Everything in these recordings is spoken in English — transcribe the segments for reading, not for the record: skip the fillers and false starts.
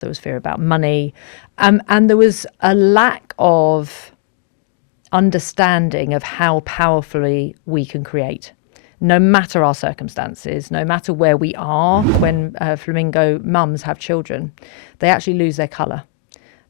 There was fear about money. And there was a lack of understanding of how powerfully we can create, no matter our circumstances, no matter where we are. When flamingo mums have children, they actually lose their colour.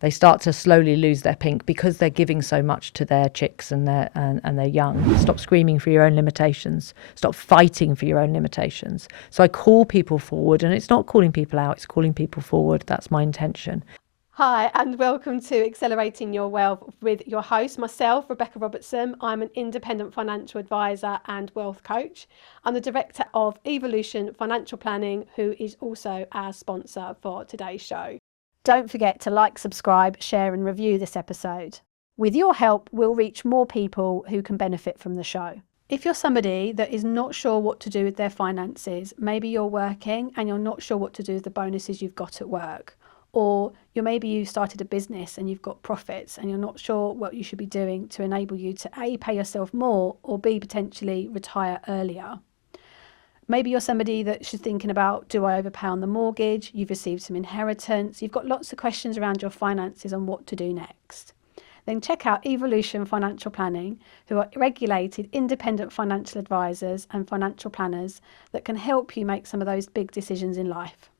They start to slowly lose their pink because they're giving so much to their chicks and their young. Stop screaming for your own limitations. Stop fighting for your own limitations. So I call people forward, and it's not calling people out, it's calling people forward. That's my intention. Hi, and welcome to Accelerating Your Wealth with your host, myself, Rebecca Robertson. I'm an independent financial advisor and wealth coach. I'm the director of Evolution Financial Planning, who is also our sponsor for today's show. Don't forget to like, subscribe, share and review this episode. With your help, we'll reach more people who can benefit from the show. If you're somebody that is not sure what to do with their finances, maybe you're working and you're not sure what to do with the bonuses you've got at work, or maybe you started a business and you've got profits and you're not sure what you should be doing to enable you to A, pay yourself more, or B, potentially retire earlier. Maybe you're somebody that's thinking about, do I overpay on the mortgage? You've received some inheritance. You've got lots of questions around your finances and what to do next. Then check out Evolution Financial Planning, who are regulated independent financial advisors and financial planners that can help you make some of those big decisions in life.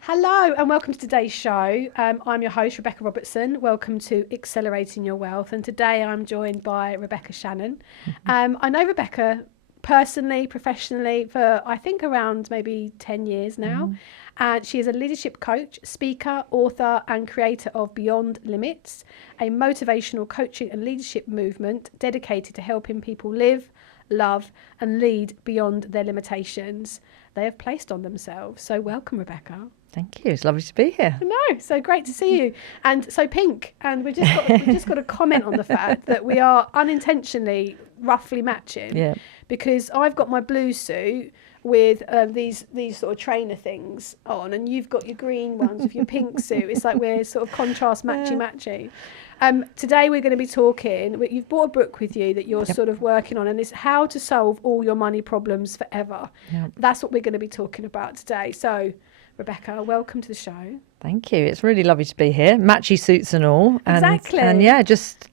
Hello and welcome to today's show. I'm your host, Rebecca Robertson. Welcome to Accelerating Your Wealth. And today I'm joined by Rebecca Shannon. I know Rebecca personally, professionally, for I think around maybe 10 years now. And she is a leadership coach, speaker, author and creator of Beyond Limits, a motivational coaching and leadership movement dedicated to helping people live, love and lead beyond their limitations they have placed on themselves. So welcome, Rebecca. Thank you. It's lovely to be here. No, so great to see you. And so pink. And we've just got to comment on the fact that we are unintentionally roughly matching. Yeah. Because I've got my blue suit with these sort of trainer things on, and you've got your green ones with your pink suit. It's like we're sort of contrast matchy. Today we're going to be talking. You've brought a book with you that you're sort of working on, and it's How to Solve All Your Money Problems Forever. Yep. That's what we're going to be talking about today. So, Rebecca, welcome to the show. Thank you. It's really lovely to be here. Matchy suits and all. Exactly. And yeah, just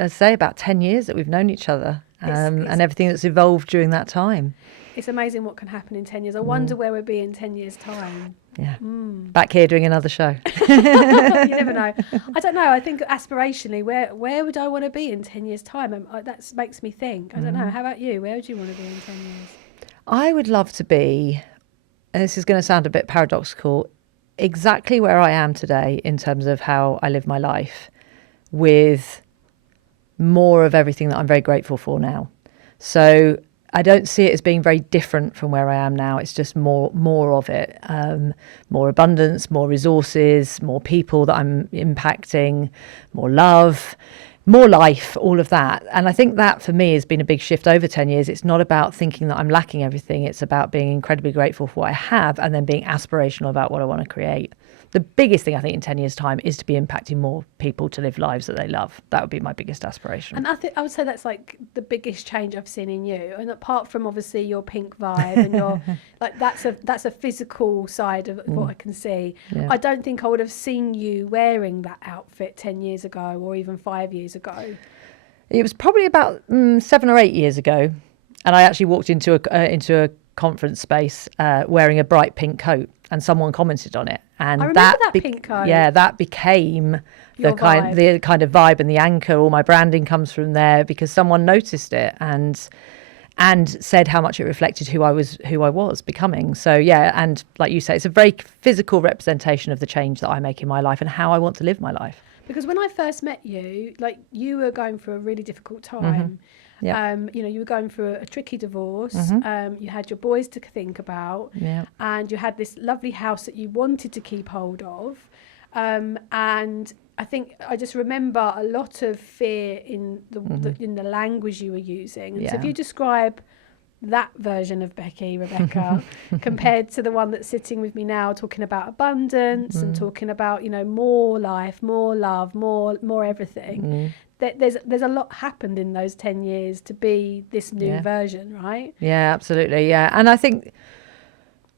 I'd say about 10 years that we've known each other, and everything that's evolved during that time. It's amazing what can happen in 10 years. I wonder where we'll be in 10 years' time. Yeah. Back here doing another show. You never know. I don't know. I think aspirationally, where would I want to be in 10 years' time? That makes me think. I don't know. How about you? Where would you want to be in 10 years? I would love to be, and this is going to sound a bit paradoxical, exactly where I am today in terms of how I live my life, with more of everything that I'm very grateful for now. So I don't see it as being very different from where I am now. It's just more of it, more abundance, more resources, more people that I'm impacting, more love, more life, all of that. And I think that for me has been a big shift over 10 years. It's not about thinking that I'm lacking everything. It's about being incredibly grateful for what I have and then being aspirational about what I want to create. The biggest thing I think in 10 years' time is to be impacting more people to live lives that they love. That would be my biggest aspiration. And I would say that's like the biggest change I've seen in you. And apart from obviously your pink vibe and your like that's a physical side of what I can see. Yeah. I don't think I would have seen you wearing that outfit 10 years ago or even 5 years ago. It was probably about 7 or 8 years ago, and I actually walked into a conference space wearing a bright pink coat, and someone commented on it. And I remember that pink coat. Yeah, that became the kind of vibe and the anchor. All my branding comes from there because someone noticed it and said how much it reflected who I was becoming. So yeah, and like you say, it's a very physical representation of the change that I make in my life and how I want to live my life. Because when I first met you, like you were going through a really difficult time. Yep. You were going through a tricky divorce. You had your boys to think about, and you had this lovely house that you wanted to keep hold of. And I think I just remember a lot of fear in the language you were using. And so if you describe that version of Becky, Rebecca, compared to the one that's sitting with me now, talking about abundance and talking about, more life, more love, more everything. There's a lot happened in those 10 years to be this new version, right? Yeah, absolutely. Yeah. And I think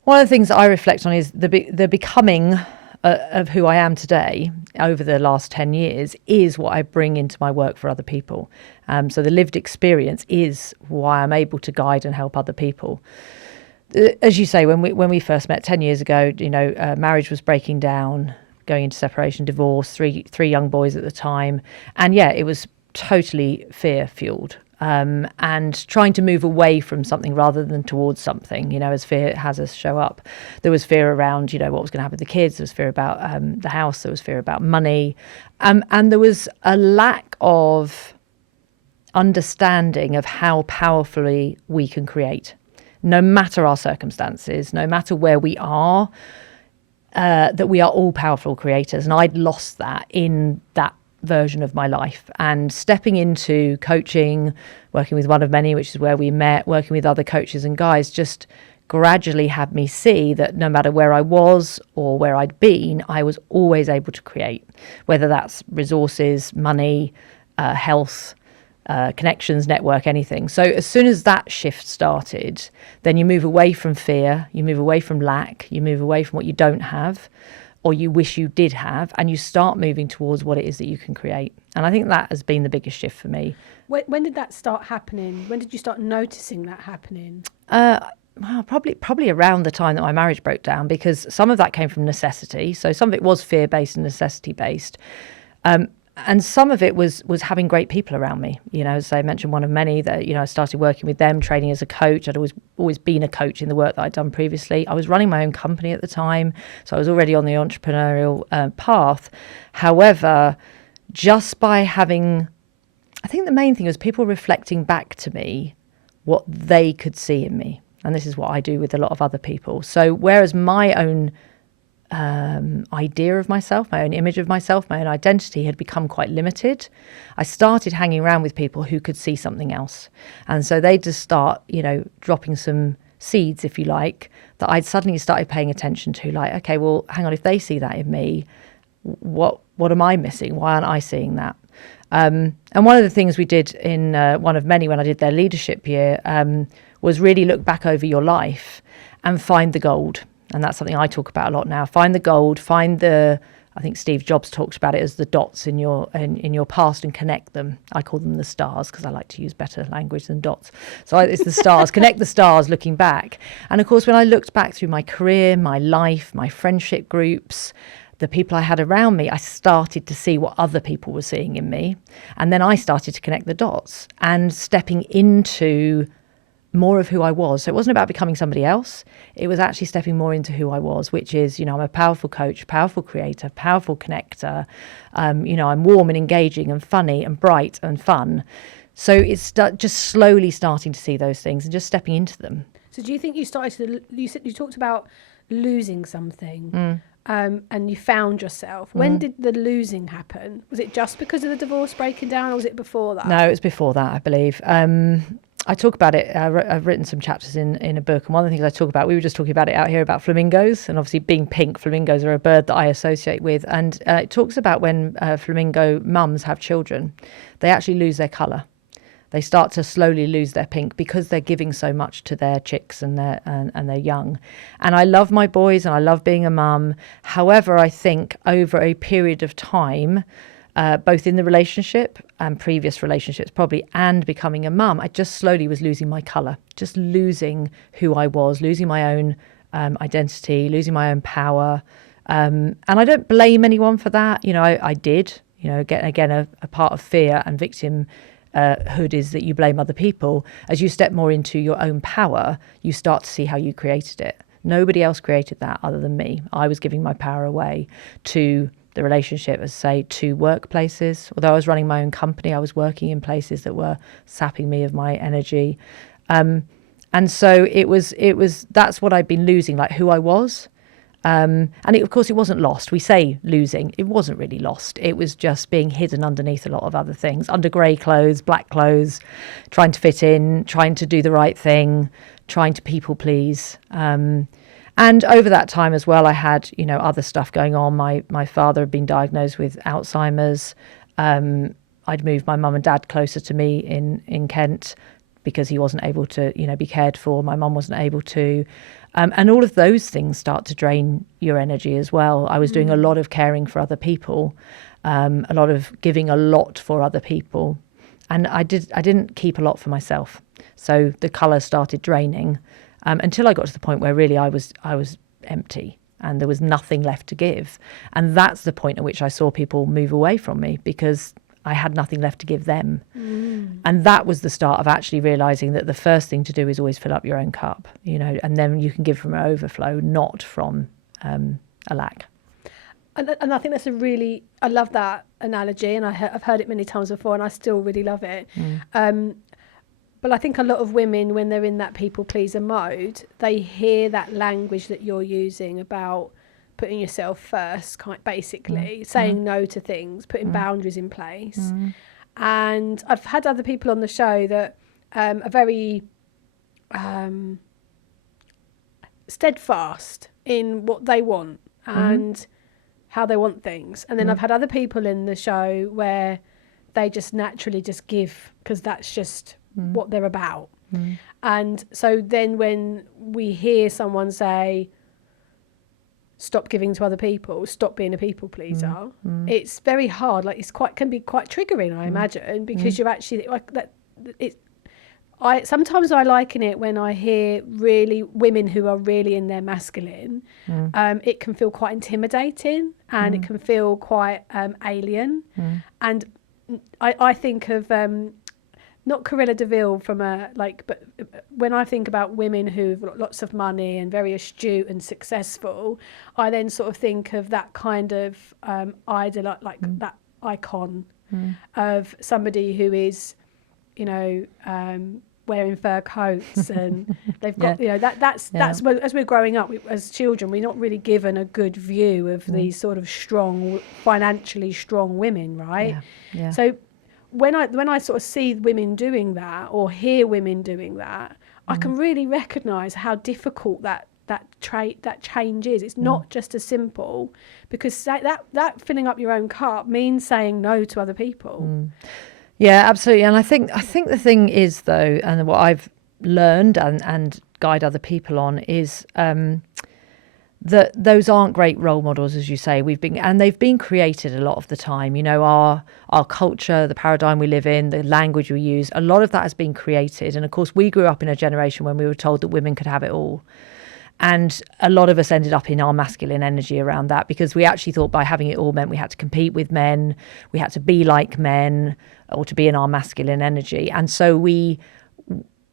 One of the things that I reflect on is the becoming of who I am today over the last 10 years is what I bring into my work for other people. So the lived experience is why I'm able to guide and help other people. As you say, when we first met 10 years ago, marriage was breaking down, going into separation, divorce, three young boys at the time. And yeah, it was totally fear fueled. And trying to move away from something rather than towards something, as fear has us show up. There was fear around, what was going to happen with the kids. There was fear about the house. There was fear about money. And there was a lack of understanding of how powerfully we can create, no matter our circumstances, no matter where we are, that we are all powerful creators. And I'd lost that in that version of my life, and stepping into coaching, working with One of Many, which is where we met, working with other coaches and guys, just gradually had me see that no matter where I was or where I'd been, I was always able to create, whether that's resources, money, health, connections, network, anything. So as soon as that shift started, then you move away from fear, you move away from lack, you move away from what you don't have or you wish you did have, and you start moving towards what it is that you can create. And I think that has been the biggest shift for me. When did that start happening? When did you start noticing that happening? Well, probably around the time that my marriage broke down, because some of that came from necessity. So some of it was fear-based and necessity-based. And some of it was having great people around me. As I mentioned, One of Many, that, I started working with them, training as a coach. I'd always been a coach in the work that I'd done previously. I was running my own company at the time, so I was already on the entrepreneurial path. However, just by having, I think the main thing was people reflecting back to me what they could see in me. And this is what I do with a lot of other people. So whereas my own idea of myself, my own image of myself, my own identity had become quite limited, I started hanging around with people who could see something else. And so they just start, dropping some seeds, if you like, that I'd suddenly started paying attention to, like, okay, well, hang on, if they see that in me, what am I missing? Why aren't I seeing that? And one of the things we did in One of Many, when I did their leadership year, was really look back over your life and find the gold. And that's something I talk about a lot now. Find the gold, I think Steve Jobs talked about it as the dots in your past, and connect them. I call them the stars because I like to use better language than dots. So it's the stars, connect the stars looking back. And of course, when I looked back through my career, my life, my friendship groups, the people I had around me, I started to see what other people were seeing in me. And then I started to connect the dots and stepping into more of who I was. So it wasn't about becoming somebody else. It was actually stepping more into who I was, which is, I'm a powerful coach, powerful creator, powerful connector. I'm warm and engaging and funny and bright and fun. So it's just slowly starting to see those things and just stepping into them. So do you think you you talked about losing something and you found yourself. When did the losing happen? Was it just because of the divorce breaking down, or was it before that? No, it was before that, I believe. I talk about it. I've written some chapters in a book, and one of the things I talk about, we were just talking about it out here about flamingos, and obviously being pink, flamingos are a bird that I associate with, and it talks about when flamingo mums have children, they actually lose their colour. They start to slowly lose their pink because they're giving so much to their chicks and their young. And I love my boys and I love being a mum. However, I think over a period of time, both in the relationship and previous relationships probably, and becoming a mum, I just slowly was losing my colour, just losing who I was, losing my own identity, losing my own power. And I don't blame anyone for that. I did, again, a part of fear and victimhood is that you blame other people. As you step more into your own power, you start to see how you created it. Nobody else created that other than me. I was giving my power away to the relationship, as say, to workplaces. Although I was running my own company, I was working in places that were sapping me of my energy. And so it was that's what I'd been losing, like who I was. And of course, it wasn't lost. We say losing. It wasn't really lost. It was just being hidden underneath a lot of other things, under grey clothes, black clothes, trying to fit in, trying to do the right thing, trying to people please. And over that time as well, I had, other stuff going on. My father had been diagnosed with Alzheimer's. I'd moved my mum and dad closer to me in Kent because he wasn't able to, be cared for. My mum wasn't able to. And all of those things start to drain your energy as well. I was doing a lot of caring for other people, a lot of giving a lot for other people. And I didn't keep a lot for myself. So the colour started draining until I got to the point where really I was empty and there was nothing left to give. And that's the point at which I saw people move away from me because I had nothing left to give them. And that was the start of actually realising that the first thing to do is always fill up your own cup, and then you can give from an overflow, not from a lack. And I think that's I love that analogy, and I've heard it many times before, and I still really love it. But I think a lot of women, when they're in that people pleaser mode, they hear that language that you're using about putting yourself first, basically saying no to things, putting boundaries in place. And I've had other people on the show that are very steadfast in what they want and how they want things. And then I've had other people in the show where they just naturally just give because that's just what they're about. And so then when we hear someone say, stop giving to other people, stop being a people pleaser, it's very hard. Like can be quite triggering, I imagine, because you're actually like that. Sometimes I liken it when I hear really women who are really in their masculine. It can feel quite intimidating and it can feel quite alien. And I think of not Corella Deville but when I think about women who've got lots of money and very astute and successful, I then sort of think of that kind of idol, that icon of somebody who is, wearing fur coats and they've got, that's as we're growing up as children, we're not really given a good view of these sort of strong, financially strong women, right? So when I sort of see women doing that or hear women doing that, I can really recognise how difficult that change is. It's not just as simple, because that filling up your own cup means saying no to other people. Yeah, absolutely. And I think the thing is, though, and what I've learned and guide other people on is that those aren't great role models, as you say. They've been created a lot of the time. Our culture, the paradigm we live in, the language we use, a lot of that has been created. And of course, we grew up in a generation when we were told that women could have it all. And a lot of us ended up in our masculine energy around that, because we actually thought by having it all meant we had to compete with men, we had to be like men, or to be in our masculine energy. And so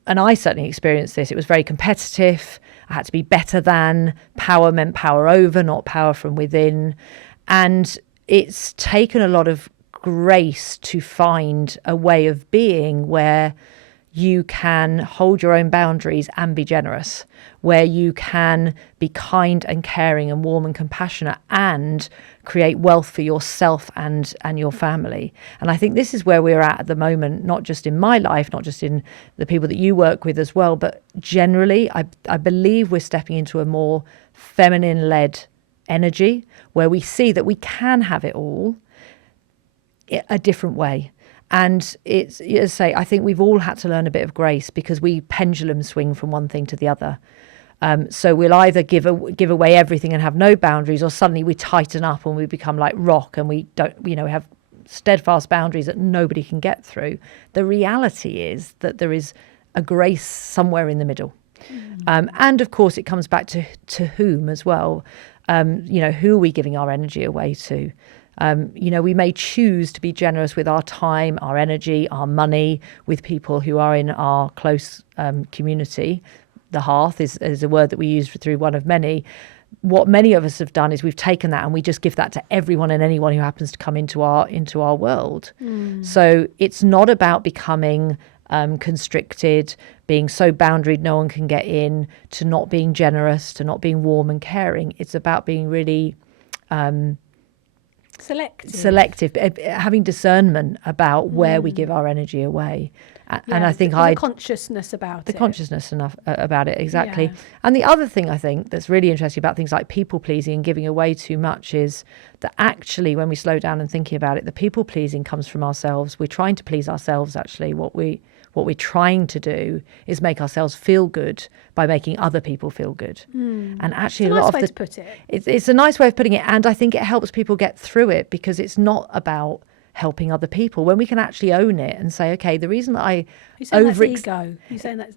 I certainly experienced this. It was very competitive. I had to be better than. Power meant power over, not power from within. And it's taken a lot of grace to find a way of being where you can hold your own boundaries and be generous, where you can be kind and caring and warm and compassionate and create wealth for yourself and your family. And I think this is where we're at the moment, not just in my life, not just in the people that you work with as well, but generally, I believe we're stepping into a more feminine-led energy where we see that we can have it all a different way. And it's, as I say, I think we've all had to learn a bit of grace, because we pendulum swing from one thing to the other. So we'll either give away everything and have no boundaries, or suddenly we tighten up and we become like rock and we don't, have steadfast boundaries that nobody can get through. The reality is that there is a grace somewhere in the middle. And of course, it comes back to whom as well. Who are we giving our energy away to? We may choose to be generous with our time, our energy, our money, with people who are in our close community. The hearth is a word that we use through one of many. What many of us have done is we've taken that and we just give that to everyone and anyone who happens to come into our world. So it's not about becoming constricted, being so boundaried no one can get in, to not being generous, to not being warm and caring. It's about being really selective, having discernment about where we give our energy away. And I think the consciousness about it. The consciousness about it, exactly. Yeah. And the other thing I think that's really interesting about things like people pleasing and giving away too much is that actually, when we slow down and thinking about it, the people pleasing comes from ourselves. We're trying to please ourselves, actually. What What we're trying to do is make ourselves feel good by making other people feel good. And actually, It's a a lot nice of way the to put it. it's a nice way of putting it, and I think it helps people get through it because it's not about helping other people. When we can actually own it and say, okay, the reason that I You're saying that's ego. You're saying that's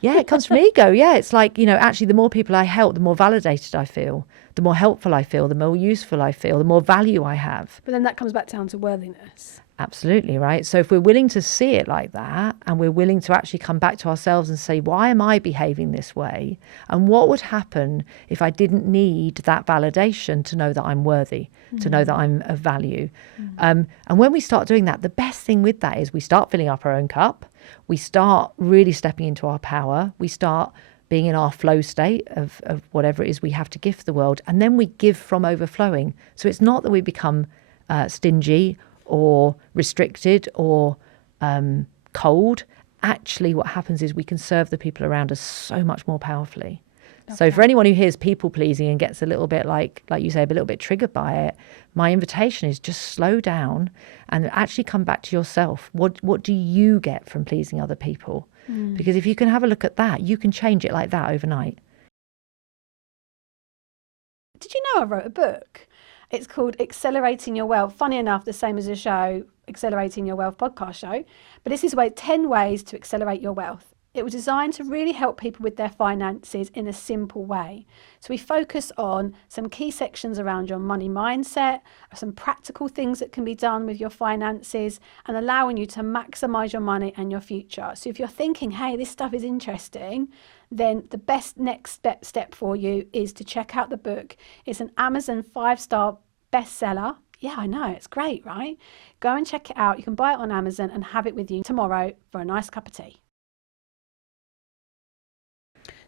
yeah, it comes from ego. Yeah, it's like, actually the more people I help, the more validated I feel, the more helpful I feel, the more useful I feel, the more value I have. But then that comes back down to worthiness. Absolutely, right? So if we're willing to see it like that, and we're willing to actually come back to ourselves and say, why am I behaving this way? And what would happen if I didn't need that validation to know that I'm worthy, to know that I'm of value? And when we start doing that, the best thing with that is we start filling up our own cup. We start really stepping into our power. We start being in our flow state of whatever it is we have to give the world. And then we give from overflowing. So it's not that we become stingy or restricted or cold. Actually, what happens is we can serve the people around us so much more powerfully. So for anyone who hears people pleasing and gets a little bit like you say, a little bit triggered by it, my invitation is just slow down and actually come back to yourself. What do you get from pleasing other people? Because if you can have a look at that, you can change it like that overnight. Did you know I wrote a book? It's called Accelerating Your Wealth. Funny enough, the same as the show, Accelerating Your Wealth podcast show. But this is 10 ways to accelerate your wealth. It was designed to really help people with their finances in a simple way. So we focus on some key sections around your money mindset, some practical things that can be done with your finances and allowing you to maximize your money and your future. So if you're thinking, hey, this stuff is interesting, then the best next step for you is to check out the book. It's an Amazon 5-star bestseller. Yeah, I know, it's great, right? Go and check it out. You can buy it on Amazon and have it with you tomorrow for a nice cup of tea.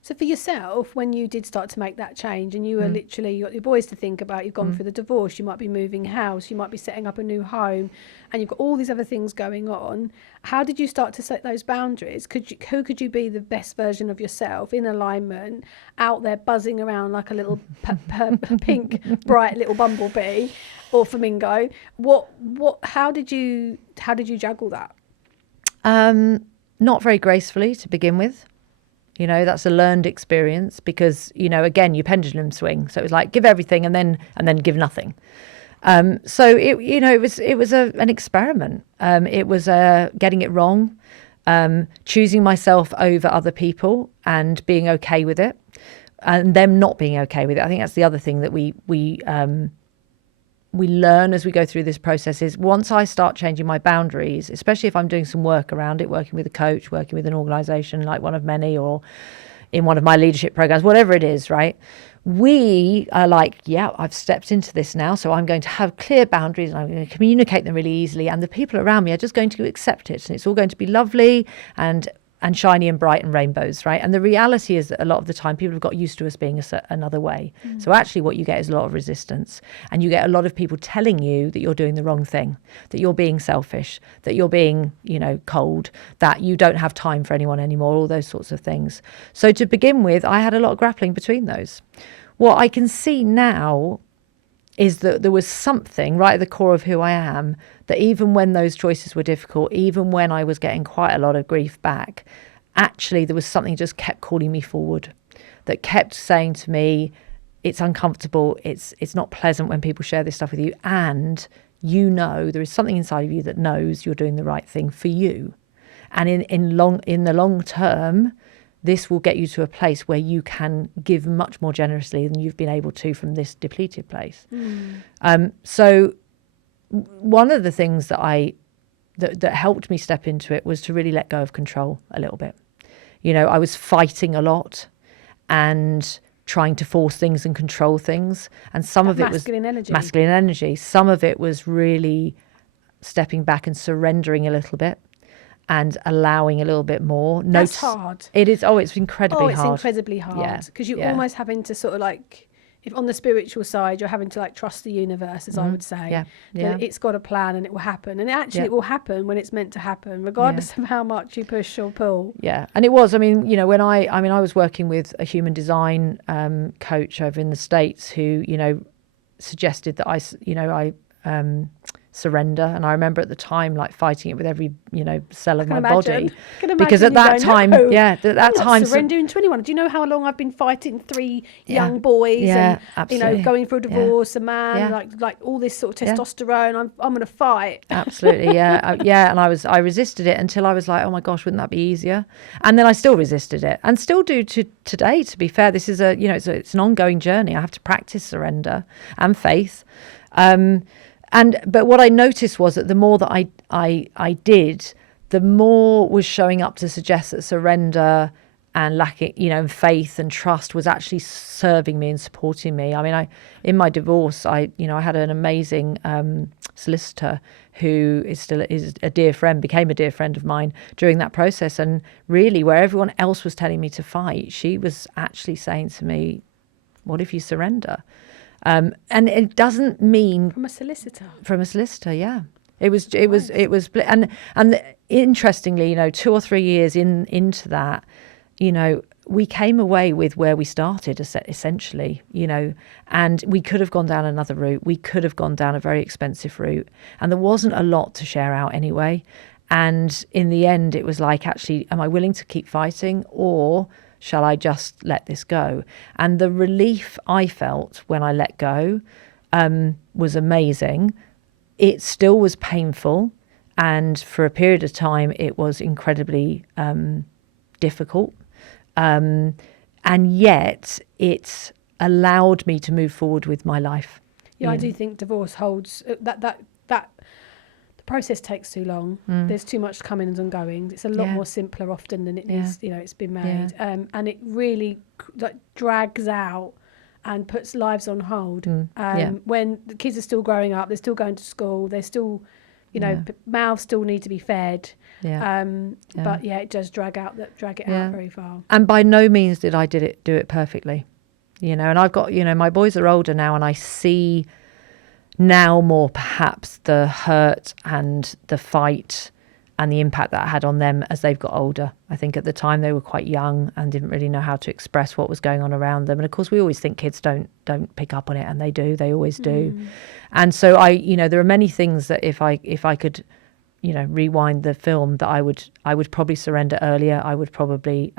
So for yourself, when you did start to make that change and you were literally, you got your boys to think about, you've gone through the divorce, you might be moving house, you might be setting up a new home, and you've got all these other things going on. How did you start to set those boundaries? Who could you be the best version of yourself in alignment, out there buzzing around like a little pink, bright little bumblebee or flamingo? How did you juggle that? Not very gracefully to begin with. That's a learned experience because, again, you pendulum swing. So it was like give everything and then give nothing. So it was an experiment. It was getting it wrong, choosing myself over other people and being okay with it, and them not being okay with it. I think that's the other thing that we learn as we go through this process is once I start changing my boundaries, especially if I'm doing some work around it, working with a coach, working with an organization like one of many, or in one of my leadership programs, whatever it is, right? We are like, yeah, I've stepped into this now. So I'm going to have clear boundaries and I'm going to communicate them really easily. And the people around me are just going to accept it. And it's all going to be lovely and shiny and bright and rainbows, right? And the reality is that a lot of the time people have got used to us being another way. So actually what you get is a lot of resistance, and you get a lot of people telling you that you're doing the wrong thing, that you're being selfish, that you're being, cold, that you don't have time for anyone anymore, all those sorts of things. So to begin with, I had a lot of grappling between those. What I can see now is that there was something right at the core of who I am, that even when those choices were difficult, even when I was getting quite a lot of grief back, actually there was something just kept calling me forward, that kept saying to me, it's uncomfortable, it's not pleasant when people share this stuff with you, and there is something inside of you that knows you're doing the right thing for you. And in the long term, this will get you to a place where you can give much more generously than you've been able to from this depleted place. So one of the things that helped me step into it was to really let go of control a little bit. I was fighting a lot and trying to force things and control things. And some of it was masculine energy. Some of it was really stepping back and surrendering a little bit and allowing a little bit more. That's hard. It is. Oh, it's incredibly hard. Oh, it's incredibly hard because you're almost having to sort of like, if on the spiritual side, you're having to like trust the universe, as I would say. That it's got a plan and it will happen. And actually it will happen when it's meant to happen, regardless of how much you push or pull. Yeah. And it was, when I was working with a human design coach over in the States who, suggested that I surrender. And I remember at the time, like fighting it with every, cell of my imagine. body. I can Because imagine at you that going, time, "No, at that I'm time, not surrendering to anyone. Do you know how long I've been fighting 3 young boys Yeah, and absolutely. going through a divorce, a man, Yeah. like all this sort of testosterone. I'm going to fight." Absolutely, yeah, and I resisted it until I was like, oh my gosh, wouldn't that be easier? And then I still resisted it, and still do to today. To be fair, this is it's an ongoing journey. I have to practice surrender and faith. But what I noticed was that the more that I did, the more was showing up to suggest that surrender and lacking, faith and trust was actually serving me and supporting me. I mean, in my divorce, I had an amazing solicitor who is a dear friend, became a dear friend of mine during that process. And really, where everyone else was telling me to fight, she was actually saying to me, "What if you surrender?" And it doesn't mean From a solicitor. Yeah. It was, and interestingly, 2 or 3 years into that, we came away with where we started essentially, and we could have gone down another route. We could have gone down a very expensive route, and there wasn't a lot to share out anyway. And in the end, it was like, actually, am I willing to keep fighting, or shall I just let this go? And the relief I felt when I let go was amazing. It still was painful. And for a period of time, it was incredibly difficult. And yet it allowed me to move forward with my life. Yeah, I do think divorce holds that the process takes too long. There's too much coming and going. It's a lot more simpler often than it needs. It's been made, and it really drags out and puts lives on hold. When the kids are still growing up, they're still going to school, they're still, mouths still need to be fed. But it does drag it out very far. And by no means did I do it perfectly, and I've got, my boys are older now, and I see now more perhaps the hurt and the fight and the impact that had on them as they've got older. I think at the time they were quite young and didn't really know how to express what was going on around them. And of course, we always think kids don't pick up on it, and they do. They always do. And so there are many things that if I could, rewind the film, that I would probably surrender earlier. I would probably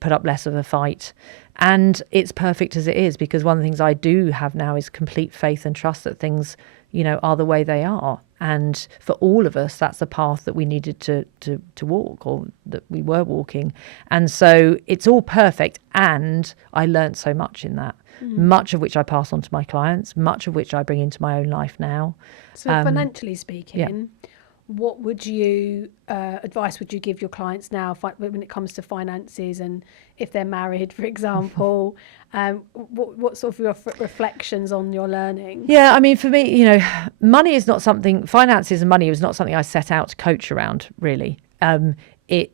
put up less of a fight. And it's perfect as it is, because one of the things I do have now is complete faith and trust that things, are the way they are. And for all of us, that's the path that we needed to walk, or that we were walking. And so it's all perfect. And I learned so much in that, much of which I pass on to my clients, much of which I bring into my own life now. So financially speaking, what would you advice would you give your clients now when it comes to finances, and if they're married, for example? What sort of your reflections on your learning? Yeah, I mean, for me, money is not something, finances and money was not something I set out to coach around, really.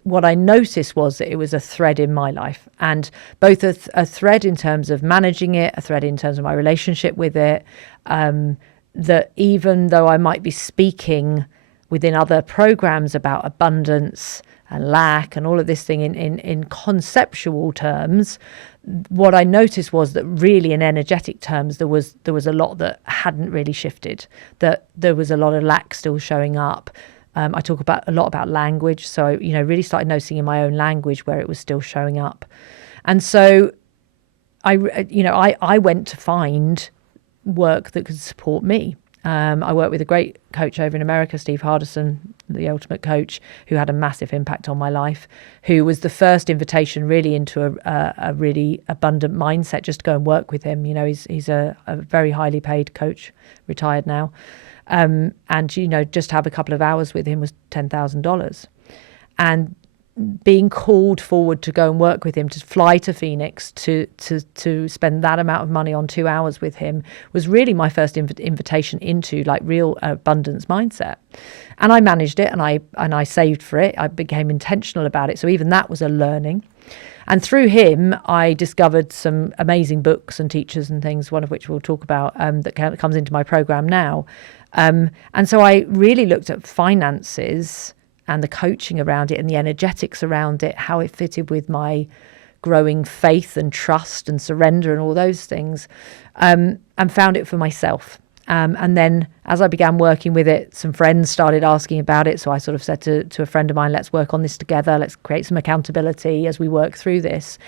What I noticed was that it was a thread in my life, and both a thread in terms of managing it, a thread in terms of my relationship with it, that even though I might be speaking within other programs about abundance and lack and all of this thing in conceptual terms, what I noticed was that really in energetic terms, there was a lot that hadn't really shifted, that there was a lot of lack still showing up. I talk a lot about language. So, really started noticing in my own language where it was still showing up. And so I went to find work that could support me. I worked with a great coach over in America, Steve Hardison, the ultimate coach, who had a massive impact on my life, who was the first invitation really into a really abundant mindset, just to go and work with him. He's a very highly paid coach, retired now. And, just to have a couple of hours with him was $10,000. And being called forward to go and work with him, to fly to Phoenix, to spend that amount of money on 2 hours with him, was really my first invitation into like real abundance mindset. And I managed it, and I saved for it. I became intentional about it. So even that was a learning. And through him, I discovered some amazing books and teachers and things, one of which we'll talk about, that comes into my program now. And so I really looked at finances and the coaching around it and the energetics around it, how it fitted with my growing faith and trust and surrender and all those things, and found it for myself. And then as I began working with it, some friends started asking about it. So I sort of said to a friend of mine, let's work on this together. Let's create some accountability as we work through this.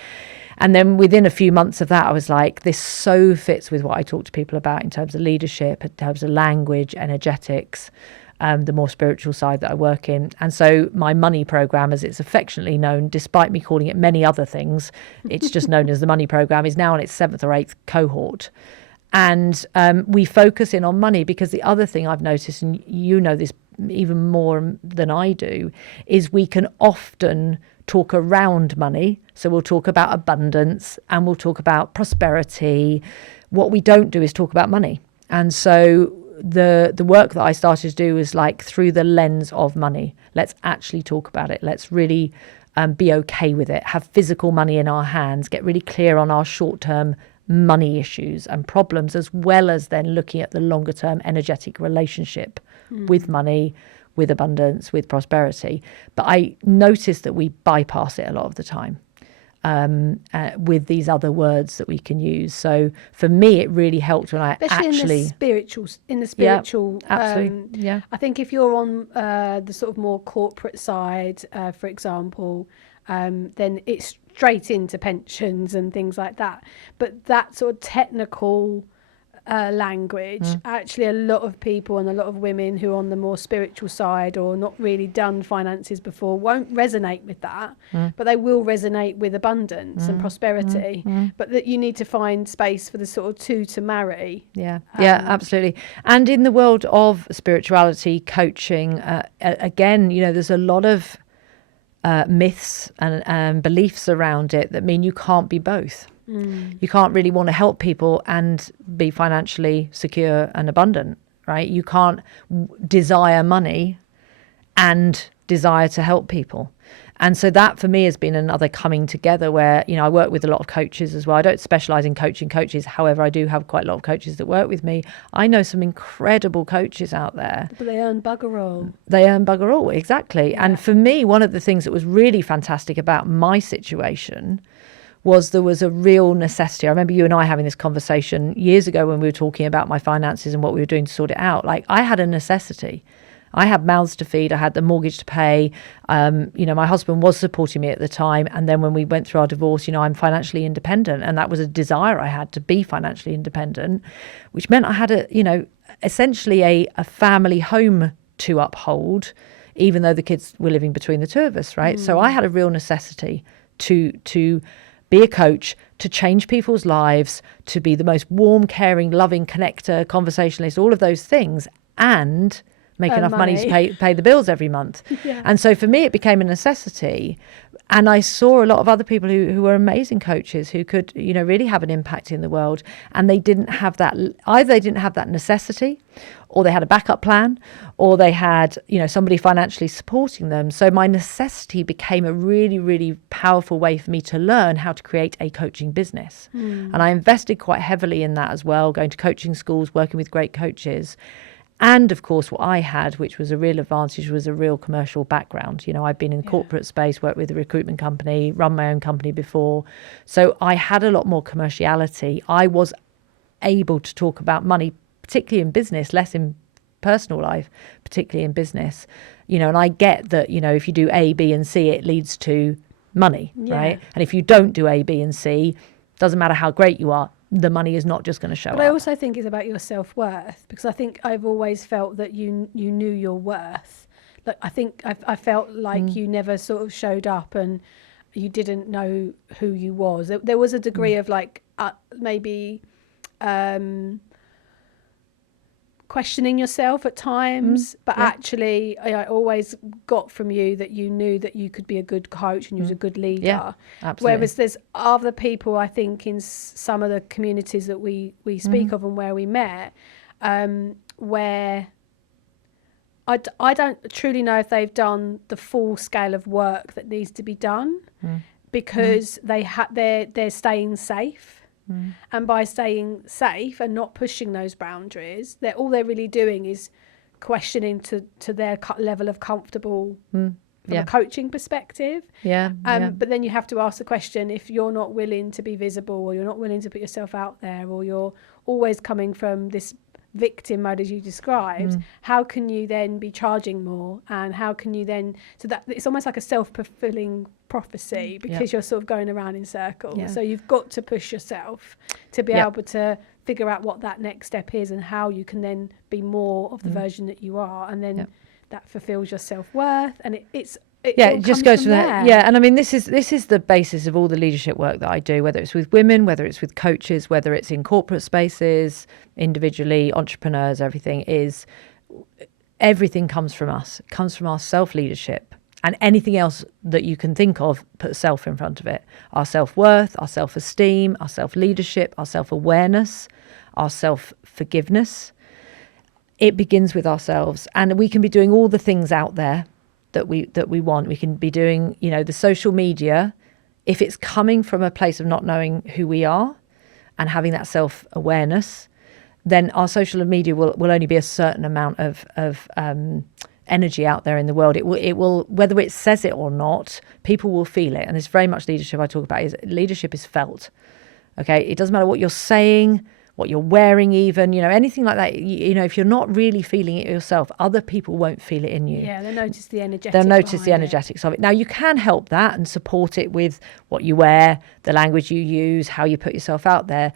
And then within a few months of that, I was like, this so fits with what I talk to people about in terms of leadership, in terms of language, energetics, the more spiritual side that I work in. And so my money program, as it's affectionately known, despite me calling it many other things, it's just known as the money program, is now on its 7th or 8th cohort. And we focus in on money because the other thing I've noticed, and you know this even more than I do, is we can often talk around money. So we'll talk about abundance and we'll talk about prosperity. What we don't do is talk about money. And so the work that I started to do was like through the lens of money. Let's actually talk about it. Let's really be okay with it. Have physical money in our hands. Get really clear on our short-term money issues and problems, as well as then looking at the longer term energetic relationship with money, with abundance, with prosperity. But I noticed that we bypass it a lot of the time with these other words that we can use. So for me, it really helped when I especially in the spiritual absolutely. I think if you're on the sort of more corporate side, for example, then it's straight into pensions and things like that. But that sort of technical language, actually a lot of people and a lot of women who are on the more spiritual side or not really done finances before won't resonate with that, but they will resonate with abundance and prosperity. But that you need to find space for the sort of two to marry. Yeah, absolutely. And in the world of spirituality, coaching, again, you know, there's a lot of myths and beliefs around it that mean you can't be both. You can't really want to help people and be financially secure and abundant, right? You can't desire money and desire to help people. And so that for me has been another coming together where, you know, I work with a lot of coaches as well. I don't specialize in coaching coaches. However, I do have quite a lot of coaches that work with me. I know some incredible coaches out there. But they earn bugger all. They earn bugger all, exactly. Yeah. And for me, one of the things that was really fantastic about my situation was there was a real necessity. I remember you and I having this conversation years ago when we were talking about my finances and what we were doing to sort it out. Like, I had a necessity. I had mouths to feed. I had the mortgage to pay. You know, my husband was supporting me at the time. And then when we went through our divorce, you know, I'm financially independent. And that was a desire I had to be financially independent, which meant I had essentially a family home to uphold, even though the kids were living between the two of us, right? So I had a real necessity to be a coach, to change people's lives, to be the most warm, caring, loving connector, conversationalist, all of those things, and make enough money to pay the bills every month. Yeah. And so for me, it became a necessity. And I saw a lot of other people who were amazing coaches who could, you know, really have an impact in the world. And they didn't have that, either they didn't have that necessity, or they had a backup plan, or they had, you know, somebody financially supporting them. So my necessity became a really, really powerful way for me to learn how to create a coaching business. And I invested quite heavily in that as well, going to coaching schools, working with great coaches. And of course, what I had, which was a real advantage, was a real commercial background. You know, I've been in the corporate space, worked with a recruitment company, run my own company before. So I had a lot more commerciality. I was able to talk about money, particularly in business, less in personal life, particularly in business. You know, and I get that, you know, if you do A, B, and C, it leads to money, right? And if you don't do A, B, and C, doesn't matter how great you are, the money is not just going to show up. But I also think it's about your self-worth, because I think I've always felt that you knew your worth. Like, I think I felt like you never sort of showed up and you didn't know who you was. There was a degree of like maybe questioning yourself at times, but actually I always got from you that you knew that you could be a good coach and you was a good leader. Yeah, absolutely. Whereas there's other people, I think, in some of the communities that we speak of and where we met, where I don't truly know if they've done the full scale of work that needs to be done, because they're staying safe. And by staying safe and not pushing those boundaries, all they're really doing is questioning to their level of comfortable from a coaching perspective. But then you have to ask the question, if you're not willing to be visible, or you're not willing to put yourself out there, or you're always coming from this victim mode as you described, how can you then be charging more, and how can you then, so that it's almost like a self-fulfilling prophecy, because you're sort of going around in circles. So you've got to push yourself to be able to figure out what that next step is and how you can then be more of the version that you are, and then that fulfills your self-worth, and it just goes from there. And I mean, this is the basis of all the leadership work that I do, whether it's with women, whether it's with coaches, whether it's in corporate spaces, individually, entrepreneurs. Everything comes from us. It comes from our self-leadership, and anything else that you can think of, put self in front of it. Our self-worth, our self-esteem, our self-leadership, our self-awareness, our self-forgiveness. It begins with ourselves, and we can be doing all the things out there that we want. We can be doing, the social media. If it's coming from a place of not knowing who we are and having that self-awareness, then our social media will only be a certain amount of energy out there in the world. It will, whether it says it or not, people will feel it. And it's very much leadership I talk about. Leadership is felt. Okay, it doesn't matter what you're saying, what you're wearing, even, anything like that. If you're not really feeling it yourself, other people won't feel it in you. Yeah, they'll notice the energetics. They'll notice the energetics of it. Now, you can help that and support it with what you wear, the language you use, how you put yourself out there.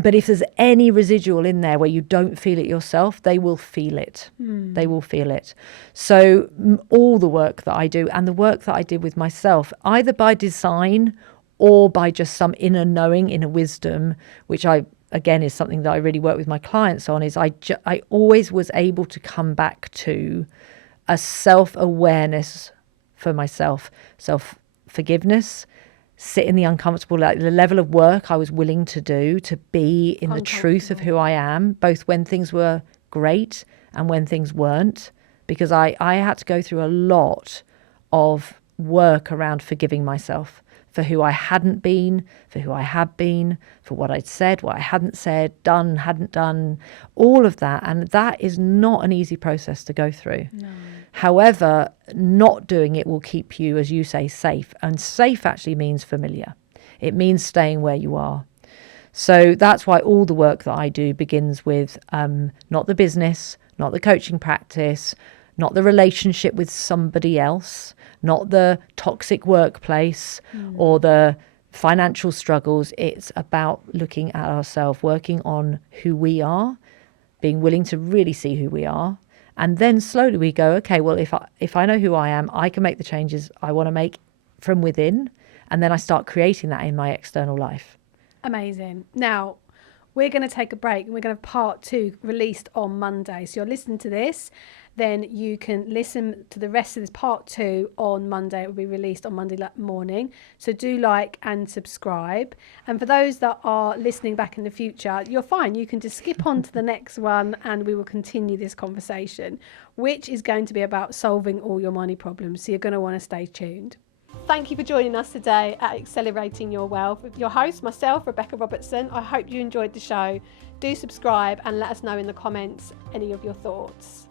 But if there's any residual in there where you don't feel it yourself, they will feel it. They will feel it. So all the work that I do, and the work that I did with myself, either by design or by just some inner knowing, inner wisdom, which again is something that I really work with my clients on, is I always was able to come back to a self-awareness for myself, self-forgiveness, sit in the uncomfortable, like the level of work I was willing to do to be in the truth of who I am, both when things were great and when things weren't, because I had to go through a lot of work around forgiving myself for who I hadn't been, for who I had been, for what I'd said, what I hadn't said, done, hadn't done, all of that. And that is not an easy process to go through. No. However, not doing it will keep you, as you say, safe. And safe actually means familiar. It means staying where you are. So that's why all the work that I do begins with not the business, not the coaching practice, not the relationship with somebody else, not the toxic workplace or the financial struggles. It's about looking at ourselves, working on who we are, being willing to really see who we are. And then slowly we go, okay, well, if I know who I am, I can make the changes I want to make from within. And then I start creating that in my external life. Amazing. Now, we're going to take a break, and we're going to have part 2 released on Monday. So you're listening to this, then you can listen to the rest of this part 2 on Monday. It will be released on Monday morning. So do like and subscribe. And for those that are listening back in the future, you're fine. You can just skip on to the next one, and we will continue this conversation, which is going to be about solving all your money problems. So you're going to want to stay tuned. Thank you for joining us today at Accelerating Your Wealth with your host, myself, Rebecca Robertson. I hope you enjoyed the show. Do subscribe and let us know in the comments any of your thoughts.